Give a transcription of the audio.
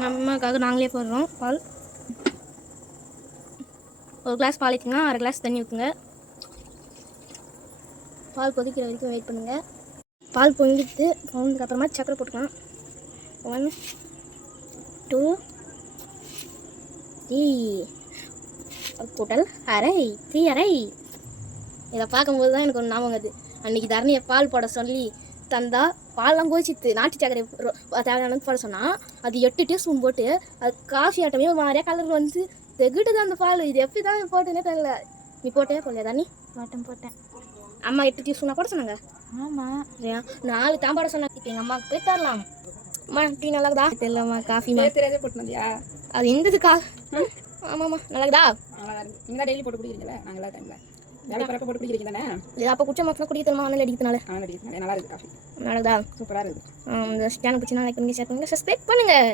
நம்மக்காக நாங்களே போடுறோம் பால். ஒரு கிளாஸ் பால் ஊற்றிங்கன்னா 1/2 கிளாஸ் தண்ணி ஊற்றுங்க. பால் கொதிக்கிற வரைக்கும் வெயிட் பண்ணுங்கள். பால் பொங்கிட்டு பொங்கினதுக்கப்புறமா சக்கரை போட்டுக்கலாம். 1 2 3 கூட்டல் அரை 3 அரை. இதை பார்க்கும்போது தான் எனக்கு ஒரு ஞாபகம் அது. அன்றைக்கி தரணியை பால் போட சொல்லி தந்தா பால்லாம் கோச்சித்து நாட்டு சக்கரை தேவையான போட சொன்னால் அது 8 டீஸ்பூன் போட்டு அது காஃபி ஆட்டமே நிறைய கலர் வந்து தெகிட்டுது அந்த பால். இது எப்படி தான் போட்டுன்னே தெரியல. நீ போட்டே போடலையா தண்ணி? போட்டேன். அம்மா 8 டீஸ்பூனாக போட சொன்னாங்க. ஆமாம், 4 தான் போட சொன்னாங்க. இப்போ எங்கள் அம்மாவுக்கு போய் தரலாம். அம்மா டீ நல்லாக்குதா? தெரியலம்மா காஃபிமா தெரியாதே போட்டுனதியா? அது எந்ததுக்கா? ஆமாம்மா நல்லாக்குதா? நல்லா இருக்கு. நீங்கள் டெய்லி போட்டு குடிக்கிறீங்களா? நாங்களா டைமில் வேலை பரப்ப போட்டு குடிக்கிறீங்க தானே? இது அப்போ குச்ச மாட்டினா குடிக்கிறதுமா அண்ணன் அடிக்கிறதுனால அடிக்கிறதுனால நல்லா இருக்குது காஃபி. நல்லாக்குதா? சூப்பராக இருக்குது. இந்த சேனல் பிடிச்சினா லைக் பண்ணி ஷேர் பண்ணுங்கள், சப்ஸ்கிரைப் பண்ணுங்கள்.